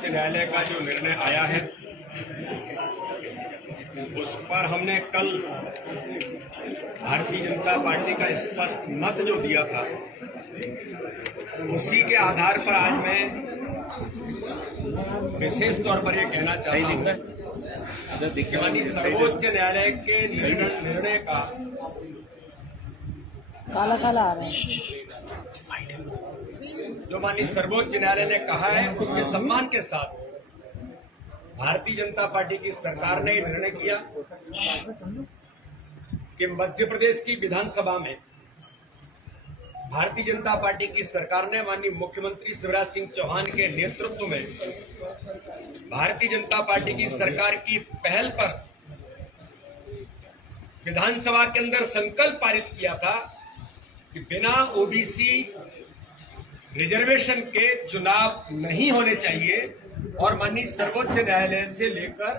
सर्वोच्च न्यायालय का जो निर्णय आया है उस पर हमने कल भारतीय जनता पार्टी का स्पष्ट मत जो दिया था, उसी के आधार पर आज मैं विशेष तौर पर यह कहना चाहता हूं कि माननीय सर्वोच्च न्यायालय के निर्णय का काला काला आ रहा है। जो माननीय सर्वोच्च न्यायालय ने कहा है उसके सम्मान के साथ भारतीय जनता पार्टी की सरकार ने निर्णय किया कि मध्य प्रदेश की विधानसभा में भारतीय जनता पार्टी की सरकार ने माननीय मुख्यमंत्री शिवराज सिंह चौहान के नेतृत्व में भारतीय जनता पार्टी की सरकार की पहल पर विधानसभा के अंदर संकल्प पारित किया था कि बिना ओबीसी रिजर्वेशन के चुनाव नहीं होने चाहिए और माननीय सर्वोच्च न्यायालय से लेकर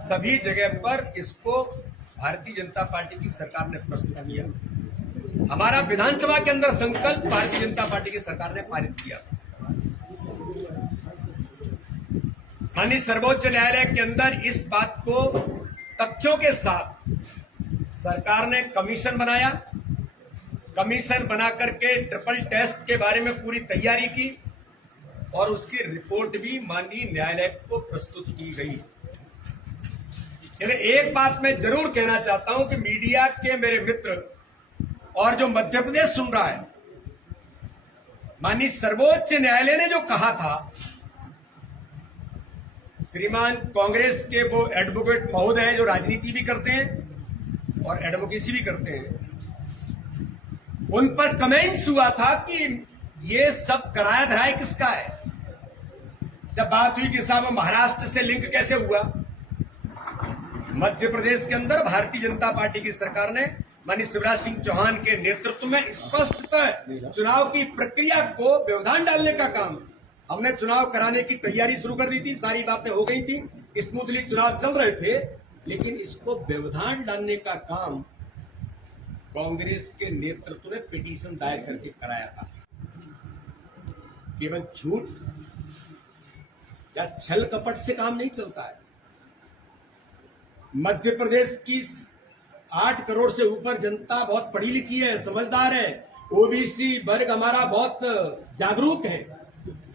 सभी जगह पर इसको भारतीय जनता पार्टी की सरकार ने प्रस्तुत किया। हमारा विधानसभा के अंदर संकल्प भारतीय जनता पार्टी की सरकार ने पारित किया। माननीय सर्वोच्च न्यायालय के अंदर इस बात को तथ्यों के साथ सरकार ने कमीशन बनाया। कमीशन बना करके ट्रिपल टेस्ट के बारे में पूरी तैयारी की और उसकी रिपोर्ट भी माननीय न्यायालय को प्रस्तुत की गई। लेकिन एक बात मैं जरूर कहना चाहता हूं कि मीडिया के मेरे मित्र और जो मध्य प्रदेश सुन रहा है, माननीय सर्वोच्च न्यायालय ने जो कहा था, श्रीमान कांग्रेस के वो एडवोकेट महोदय हैं जो राजनीति भी करते हैं और एडवोकेसी भी करते हैं, उन पर कमेंट्स हुआ था कि ये सब कराया धराया किसका है। जब बात हुई कि साहब महाराष्ट्र से लिंक कैसे हुआ, मध्य प्रदेश के अंदर भारतीय जनता पार्टी की सरकार ने माननीय शिवराज सिंह चौहान के नेतृत्व में स्पष्टतः चुनाव की प्रक्रिया को व्यवधान डालने का काम, हमने चुनाव कराने की तैयारी शुरू कर दी थी, सारी बातें हो गई थी, स्मूथली चुनाव चल रहे थे, लेकिन इसको व्यवधान डालने का काम कांग्रेस के नेतृत्व ने पिटीशन दायर करके कराया था। केवल झूठ या छल कपट से काम नहीं चलता है। मध्य प्रदेश की 8 करोड़ से ऊपर जनता बहुत पढ़ी लिखी है, समझदार है, ओबीसी वर्ग हमारा बहुत जागरूक है,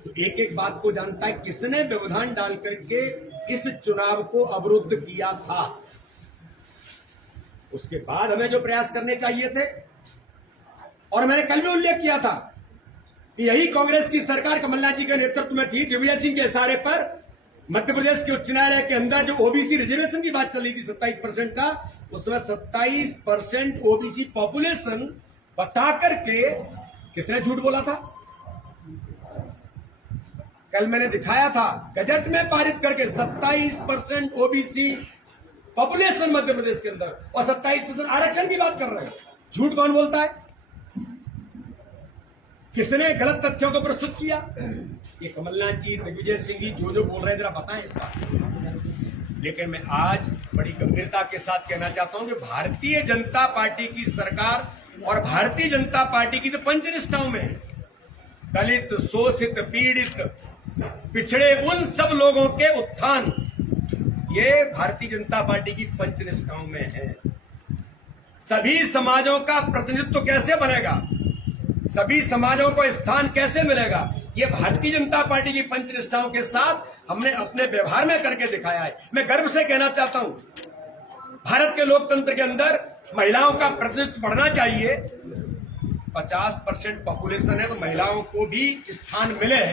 तो एक एक बात को जानता है किसने व्यवधान डाल करके इस चुनाव को अवरुद्ध किया था। उसके बाद हमें जो प्रयास करने चाहिए थे, और मैंने कल भी उल्लेख किया था कि यही कांग्रेस की सरकार कमलनाथ जी के नेतृत्व में थी, दिग्विजय सिंह के इशारे पर मध्य प्रदेश के उच्च न्यायालय के अंदर जो ओबीसी रिजर्वेशन की बात चल रही थी 27% का, उसमें 27% ओबीसी पॉपुलेशन बता करके किसने झूठ बोला था। कल मैंने दिखाया था गजट में पारित करके 27% ओबीसी पॉपुलेशन मध्य प्रदेश के अंदर और 27% आरक्षण की बात कर रहे हैं। झूठ कौन बोलता है? किसने गलत तथ्यों को प्रस्तुत किया? ये कमलनाथ जी, दिग्विजय सिंह जी जो बोल रहे हैं, जरा बताएं इसका। लेकिन मैं आज बड़ी गंभीरता के साथ कहना चाहता हूं कि भारतीय जनता पार्टी की सरकार और भारतीय जनता पार्टी की तो पंचनिष्ठाओं में दलित, शोषित, पीड़ित, पिछड़े उन सब लोगों के उत्थान, ये भारतीय जनता पार्टी की पंचनिष्ठाओं में है। सभी समाजों का प्रतिनिधित्व कैसे बनेगा, सभी समाजों को स्थान कैसे मिलेगा, ये भारतीय जनता पार्टी की पंचनिष्ठाओं के साथ हमने अपने व्यवहार में करके दिखाया है। मैं गर्व से कहना चाहता हूं, भारत के लोकतंत्र के अंदर महिलाओं का प्रतिनिधित्व बढ़ना चाहिए। 50% पॉपुलेशन है तो महिलाओं को भी स्थान मिले,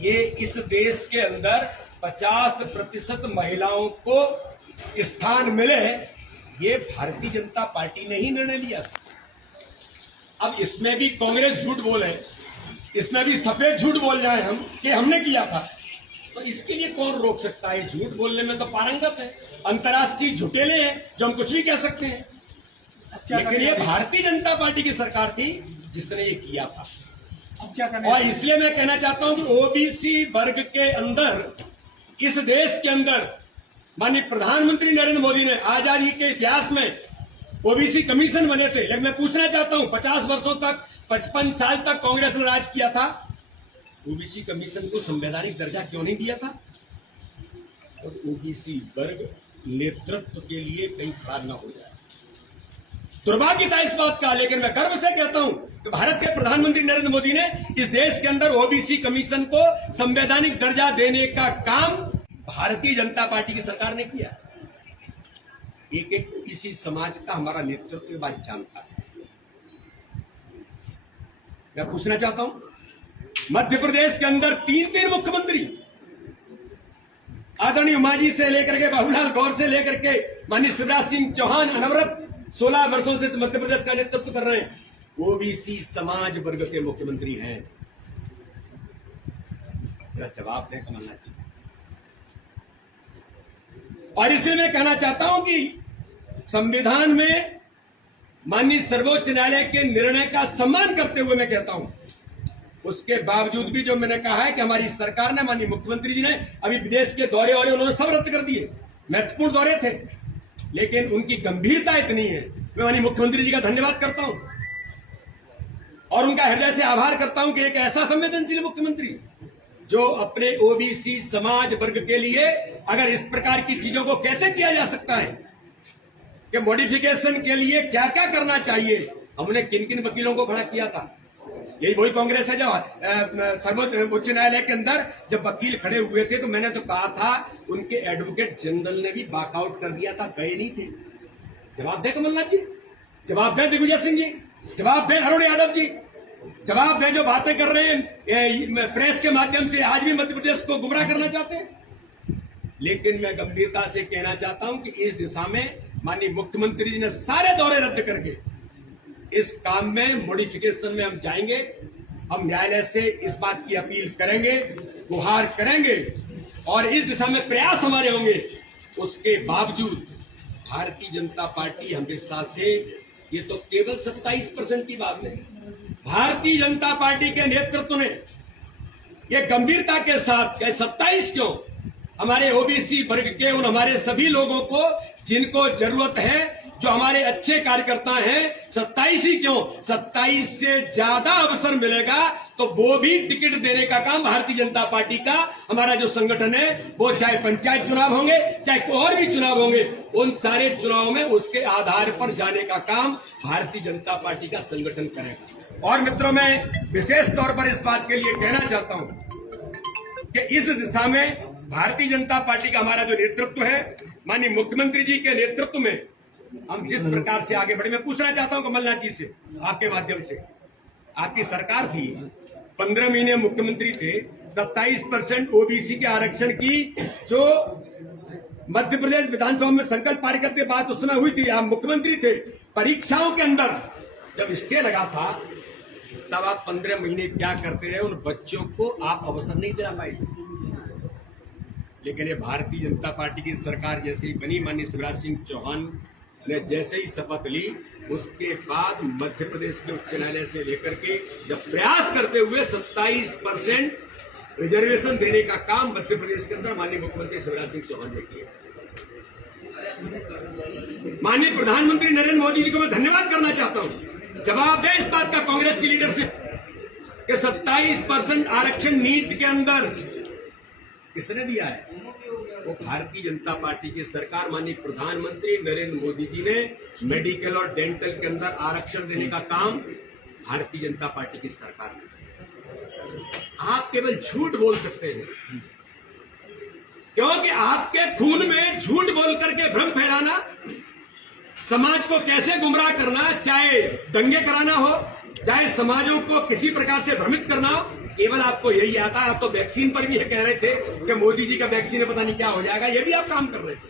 ये इस देश के अंदर 50% महिलाओं को स्थान मिले, ये भारतीय जनता पार्टी ने ही निर्णय लिया था। अब इसमें भी कांग्रेस झूठ बोले, इसमें भी सफेद झूठ बोल जाए हम कि हमने किया था, तो इसके लिए कौन रोक सकता है? झूठ बोलने में तो पारंगत है, अंतर्राष्ट्रीय झुटेले हैं जो हम कुछ भी कह सकते हैं। लेकिन ये भारतीय जनता पार्टी की सरकार थी जिसने ये किया था। अब क्या करना? और इसलिए मैं कहना चाहता हूं कि ओबीसी वर्ग के अंदर, इस देश के अंदर माननीय प्रधानमंत्री नरेंद्र मोदी ने आजादी के इतिहास में ओबीसी कमीशन बने थे। लेकिन मैं पूछना चाहता हूं, 50 वर्षों तक, 55 साल तक कांग्रेस ने राज किया था, ओबीसी कमीशन को संवैधानिक दर्जा क्यों नहीं दिया था? और ओबीसी वर्ग नेतृत्व के लिए कहीं खड़ा न हो जाए। दुर्भाग्य था इस बात का, लेकिन मैं गर्व से कहता हूं कि भारत के प्रधानमंत्री नरेंद्र मोदी ने इस देश के अंदर ओबीसी कमीशन को संवैधानिक दर्जा देने का काम भारतीय जनता पार्टी की सरकार ने किया। एक एक इसी समाज का हमारा नेतृत्व बात जानता है। मैं पूछना चाहता हूं, मध्य प्रदेश के अंदर 3 मुख्यमंत्री, आदरणीय उमाजी से लेकर के बाबूलाल गौर से लेकर के माननीय शिवराज सिंह चौहान अनवरत 16 वर्षों से मध्य प्रदेश का नेतृत्व कर रहे हैं, ओबीसी समाज वर्ग के मुख्यमंत्री हैं। जवाब दें कमलनाथ जी। और इसलिए मैं कहना चाहता हूं कि संविधान में माननीय सर्वोच्च न्यायालय के निर्णय का सम्मान करते हुए मैं कहता हूं, उसके बावजूद भी जो मैंने कहा है कि हमारी सरकार ने, माननीय मुख्यमंत्री जी ने अभी विदेश के दौरे और उन्होंने सब रद्द कर दिए। महत्वपूर्ण दौरे थे, लेकिन उनकी गंभीरता इतनी है। मैं माननीय मुख्यमंत्री जी का धन्यवाद करता हूं और उनका हृदय से आभार करता हूं कि एक ऐसा संवेदनशील मुख्यमंत्री जो अपने ओबीसी समाज वर्ग के लिए अगर इस प्रकार की चीजों को कैसे किया जा सकता है कि मॉडिफिकेशन के लिए क्या क्या करना चाहिए, हमने किन किन वकीलों को खड़ा किया था। यही वही कांग्रेस है जो सर्वोच्च उच्च न्यायालय के अंदर जब वकील खड़े हुए थे तो मैंने तो कहा था, उनके एडवोकेट जनरल ने भी वॉकआउट कर दिया था, गए नहीं थे। जवाब दें कमलनाथ जी, जवाब दें दिग्विजय सिंह जी, जवाब दें अरुण यादव जी, जवाब दें जो बातें कर रहे हैं प्रेस के माध्यम से, आज भी मध्य प्रदेश को गुमराह करना चाहते हैं। लेकिन मैं गंभीरता से कहना चाहता हूं कि इस दिशा में माननीय मुख्यमंत्री जी ने सारे दौरे रद्द करके इस काम में मॉडिफिकेशन में हम जाएंगे। हम न्यायालय से इस बात की अपील करेंगे, गुहार करेंगे और इस दिशा में प्रयास हमारे होंगे। उसके बावजूद भारतीय जनता पार्टी हमेशा से, ये तो केवल 27% की बात है, भारतीय जनता पार्टी के नेतृत्व ने ये गंभीरता के साथ 27 क्यों, हमारे ओबीसी वर्ग के उन हमारे सभी लोगों को जिनको जरूरत है, जो हमारे अच्छे कार्यकर्ता हैं, 27 ही क्यों, 27 से ज्यादा अवसर मिलेगा तो वो भी टिकट देने का काम भारतीय जनता पार्टी का, हमारा जो संगठन है, वो चाहे पंचायत चुनाव होंगे चाहे कोई और भी चुनाव होंगे, उन सारे चुनाव में उसके आधार पर जाने का काम भारतीय जनता पार्टी का संगठन करेगा। और मित्रों, मैं विशेष तौर पर इस बात के लिए कहना चाहता हूं कि इस दिशा में भारतीय जनता पार्टी का हमारा जो नेतृत्व है, माननीय मुख्यमंत्री जी के नेतृत्व में हम जिस प्रकार से आगे बढ़े, मैं पूछना चाहता हूं कमलनाथ जी से, आपके माध्यम से, आपकी सरकार थी, 15 महीने मुख्यमंत्री थे, 27% ओबीसी के आरक्षण की जो मध्य प्रदेश विधानसभा में संकल्प पारित करते बात उस समय हुई थी, आप मुख्यमंत्री थे। परीक्षाओं के अंदर जब स्टे लगा था तब आप 15 महीने क्या करते रहे, उन बच्चों को आप अवसर नहीं दिला पाए। लेकिन ये भारतीय जनता पार्टी की सरकार जैसे ही बनी, माननीय शिवराज सिंह चौहान ने जैसे ही शपथ ली, उसके बाद मध्य प्रदेश के उच्च न्यायालय से लेकर के जब प्रयास करते हुए 27% रिजर्वेशन देने का काम मध्य प्रदेश के अंदर माननीय मुख्यमंत्री शिवराज सिंह चौहान ने किया। माननीय प्रधानमंत्री नरेंद्र मोदी जी को मैं धन्यवाद करना चाहता हूं। जवाब है इस बात का कांग्रेस की लीडरशिप कि 27% आरक्षण नीट के अंदर किसने दिया है, वो भारतीय जनता पार्टी की सरकार, माननीय प्रधानमंत्री नरेंद्र मोदी जी ने मेडिकल और डेंटल के अंदर आरक्षण देने का काम भारतीय जनता पार्टी की सरकार ने। आप केवल झूठ बोल सकते हैं, क्योंकि आपके खून में झूठ बोल करके भ्रम फैलाना, समाज को कैसे गुमराह करना, चाहे दंगे कराना हो, चाहे समाजों को किसी प्रकार से भ्रमित करना हो, केवल आपको यही आता है। आप तो वैक्सीन पर भी ये कह रहे थे कि मोदी जी का वैक्सीन पता नहीं क्या हो जाएगा, ये भी आप काम कर रहे थे।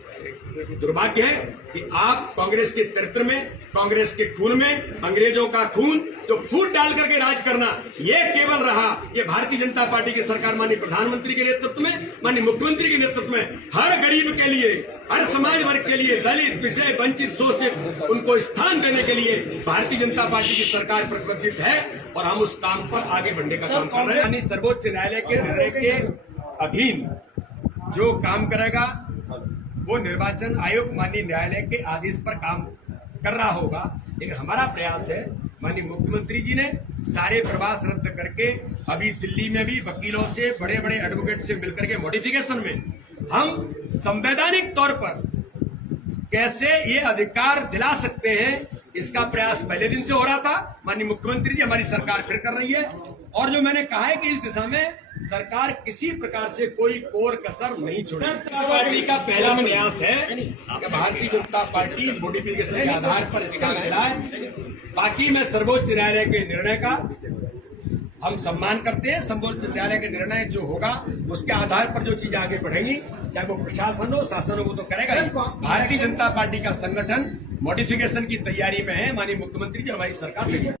दुर्भाग्य है कि आप कांग्रेस के चरित्र में, कांग्रेस के खून में अंग्रेजों का खून जो फूट डाल करके राज करना, ये केवल रहा। ये भारतीय जनता पार्टी की सरकार माननीय प्रधानमंत्री के नेतृत्व में, माननीय मुख्यमंत्री के नेतृत्व में हर गरीब के लिए, हर समाज वर्ग के लिए, दलित, पिछड़े, वंचित, शोषित, उनको स्थान देने के लिए भारतीय जनता पार्टी की सरकार प्रतिबद्ध है और हम उस काम पर आगे बढ़ने का काम कर रहे हैं। सर्वोच्च न्यायालय के निर्णय के अधीन जो काम करेगा वो निर्वाचन आयोग माननीय न्यायालय के आदेश पर काम कर रहा होगा। लेकिन हमारा प्रयास है माननीय मुख्यमंत्री जी ने सारे प्रवास रद्द करके अभी दिल्ली में भी वकीलों से, बड़े बड़े एडवोकेट से मिलकर के मॉडिफिकेशन में हम संवैधानिक तौर पर कैसे ये अधिकार दिला सकते हैं, इसका प्रयास पहले दिन से हो रहा था। माननीय मुख्यमंत्री जी, हमारी सरकार फिर कर रही है। और जो मैंने कहा है कि इस दिशा में सरकार किसी प्रकार से कोई कोर कसर नहीं छोड़ेगी। पार्टी का पहला प्रयास है कि भारतीय जनता पार्टी मॉडिफिकेशन के आधार पर इसका दिलाए। बाकी मैं सर्वोच्च न्यायालय के निर्णय का हम सम्मान करते हैं। सर्वोच्च न्यायालय के निर्णय जो होगा उसके आधार पर जो चीजें आगे बढ़ेंगी, चाहे वो प्रशासन हो, शासन हो, वो तो करेगा ही। भारतीय जनता पार्टी का संगठन मॉडिफिकेशन की तैयारी में है। माननीय मुख्यमंत्री जी, हमारी सरकार